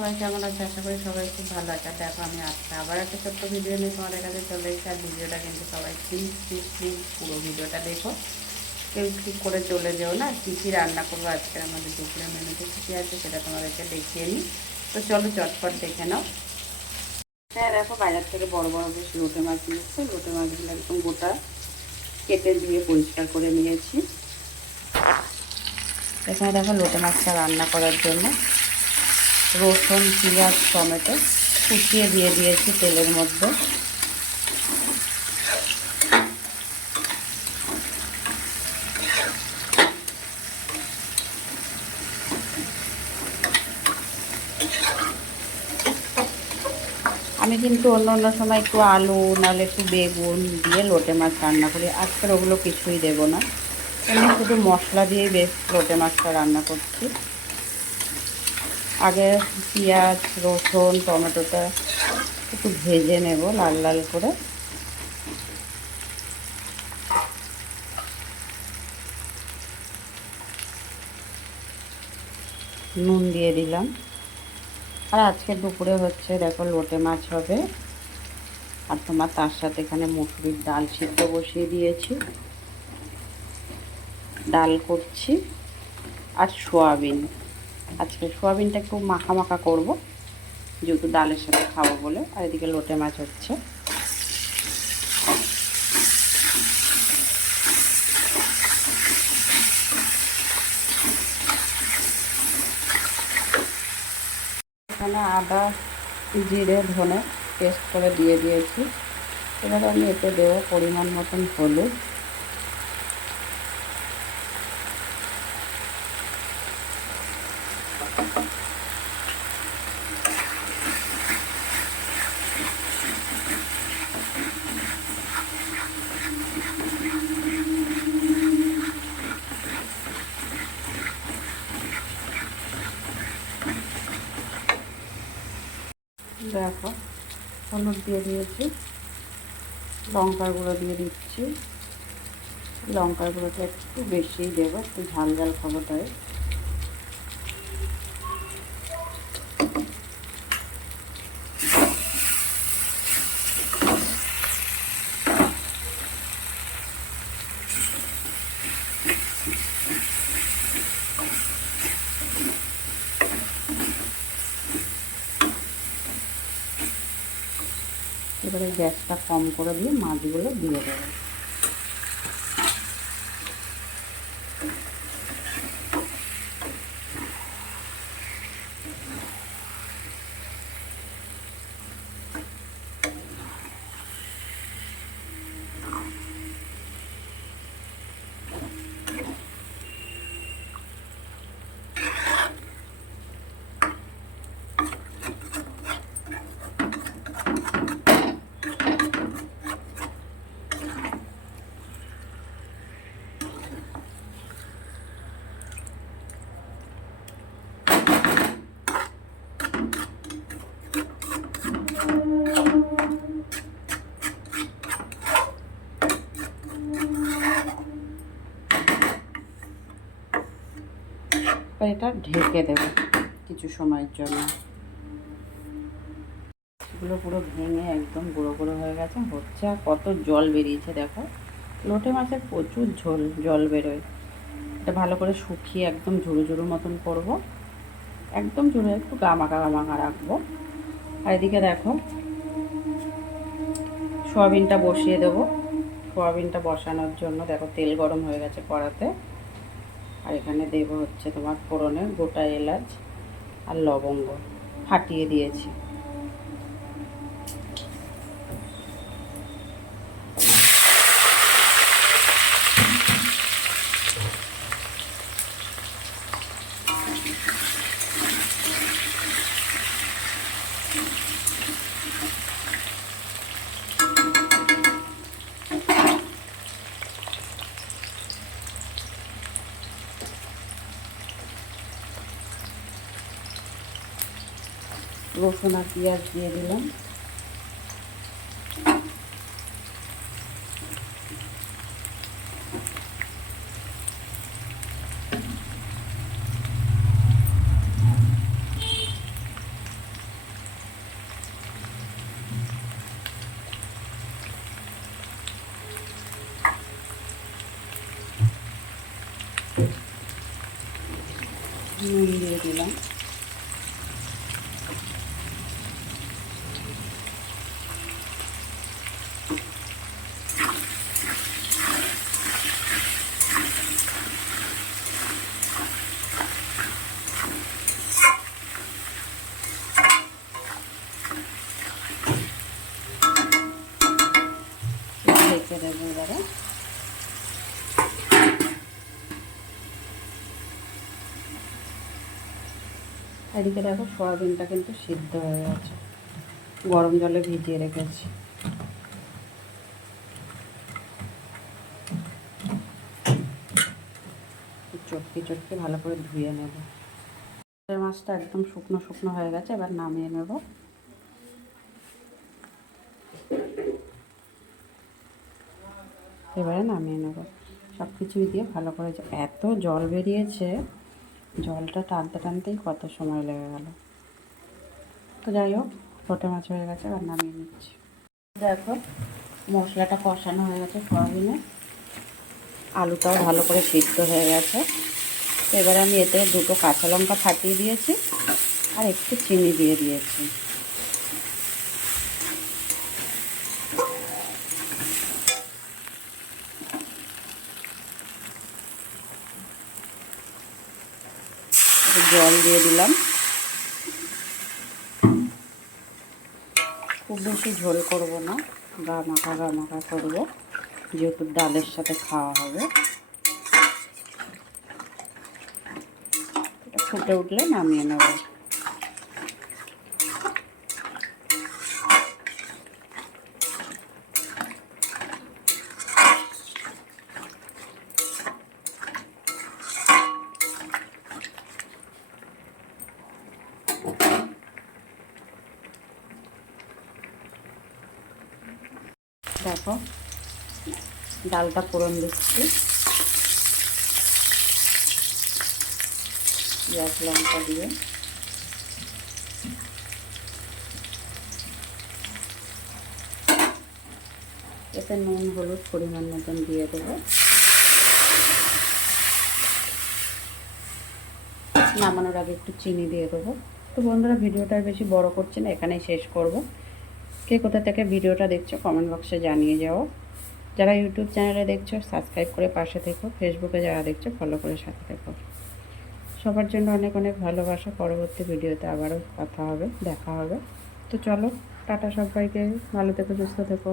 সবাই কেমন আছে? আশা করি সবাই খুব ভালো আছে। দেখো আমি আজকে আবার একটা ছোট্ট ভিডিও নিয়ে তোমাদের কাছে চলে এসেছি। আর ভিডিওটা কিন্তু সবাই প্লিজ প্লিজ প্লিজ পুরো ভিডিওটা দেখো, কেউ স্কিপ করে চলে যেও না। কী কী রান্না করবো আজকে আমাদের দুপুরের মেনুতে কী কী আছে সেটা তোমাদেরকে দেখিয়ে নিই। তো চলো চটপট দেখে নাও। হ্যাঁ দেখো, বাজার থেকে বড় বড় বেশ লোটে মাছ নিয়েছে। লোটে মাছগুলো একদম গোটা কেটে ধুয়ে পরিষ্কার করে নিয়েছি। এখানে দেখো লোটে মাছটা রান্না করার জন্য রসুন, পেঁয়াজ, টমেটো কুচিয়ে দিয়ে দিয়েছি তেলের মধ্যে। আমি কিন্তু অন্য অন্য সময় একটু আলু নাহলে একটু বেগুন দিয়ে লোটে মাছ রান্না করি। আজকের ওগুলো কিছুই দেবো না, এমনি শুধু মশলা দিয়েই বেশ লোটে মাছটা রান্না করছি। আগে পেঁয়াজ, রসুন, টমেটোটা একটু ভেজে নেব লাল লাল করে। নুন দিয়ে দিলাম। আর আজকে দুপুরে হচ্ছে দেখো লোটে মাছ হবে। আর তোমার তার সাথে এখানে মুসুরির ডাল সিদ্ধ বসিয়ে দিয়েছি, ডাল করছি। আর সোয়াবিন, আজকে সোয়াবিনটা একটু মাখা মাখা করবো যেহেতু ডালের সাথে খাবো বলে। আর এদিকে লোটে মাছ হচ্ছে। এখানে আদা, জিরে, ধনে পেস্ট করে দিয়ে দিয়েছি। এবার আমি এতে দেবো পরিমাণ মতন হলুদ, দেখো হলুদ দিয়ে দিয়েছি, লঙ্কার গুঁড়ো দিয়ে দিচ্ছি। লঙ্কার গুঁড়োটা একটু বেশিই দেবো, একটু ঝাল ঝাল খাবো তাই। এবারে গ্যাসটা কম করে দিয়ে মাছগুলো দিয়ে দেবো। এটা ঢেকে দেবো কিছু সময়ের জন্য। এগুলো পুরো ভেঙে একদম গুঁড়ো গুঁড়ো হয়ে গেছে, হচ্ছে। আর কত জল বেরিয়েছে দেখো। লোটে মাছের প্রচুর জল বেরোয়। এটা ভালো করে শুকিয়ে একদম ঝুড়ো ঝুড়ো মতন করবো, একদম ঝুড়ো, একটু গামাখা গামাখা রাখবো। আর এদিকে দেখো সোয়াবিনটা বসিয়ে দেবো। সোয়াবিনটা বসানোর জন্য দেখো তেল গরম হয়ে গেছে কড়াতে। আর এখানে দেবো হচ্ছে তোমার ফোড়নে গোটা এলাচ আর লবঙ্গ ফাটিয়ে দিয়েছি। রসুন আর পেঁয়াজ দিয়ে দিলাম। নুন দিয়ে দিলাম। ঢেকে দেবো এবারে। এদিকে দেখো সয়াবিনটা কিন্তু সিদ্ধ হয়ে গেছে, গরম জলে ভিজিয়ে রেখেছি। চটকে চটকে ভালো করে ধুয়ে নেব। মাছটা একদম শুকনো শুকনো হয়ে গেছে, এবার নামিয়ে নেব। এবারে নামিয়ে নেব, সব কিছুই দিয়ে ভালো করে। এত জল বেরিয়েছে, জলটা টানতে টানতেই কত সময় লেগে গেল। তো যাই হোক, লোটে মাছ হয়ে গেছে, এবার নামিয়ে নিচ্ছি। দেখো মশলাটা কষানো হয়ে গেছে সয়াবিনে, আলুটাও ভালো করে সিদ্ধ হয়ে গেছে। এবারে আমি এতে 2টো কাঁচা লঙ্কা ফাটিয়ে দিয়েছি আর একটু চিনি দিয়ে দিয়েছি। জল দিয়ে দিলাম। খুব বেশি ঝোল করব না, গা মাখা করব, যেহেতু ডালের সাথে খাওয়া হবে। এটা ফুটে উঠলে নামিয়ে নেব। দেখো ডালটা ফোড়ন দিচ্ছি, পেঁয়াজ লঙ্কা দিয়ে। এতে নুন হলুদ পরিমাণ মতন দিয়ে দেবো। নামানোর আগে একটু চিনি দিয়ে দেবো। তো বন্ধুরা, ভিডিওটা বেশি বড় করছি না, এখানেই শেষ করব। কে কোথা থেকে ভিডিওটা দেখছো কমেন্ট বক্সে জানিয়ে যাও। যারা ইউটিউব চ্যানেলে দেখছো সাবস্ক্রাইব করে পাশে থেকো, ফেসবুকে যারা দেখছো ফলো করে সাথে থেকো। সবার জন্য অনেক অনেক ভালোবাসা। পরবর্তী ভিডিওতে আবারও কথা হবে, দেখা হবে। তো চলো, টাটা সবাইকে, ভালো থেকো, সুস্থ থেকো।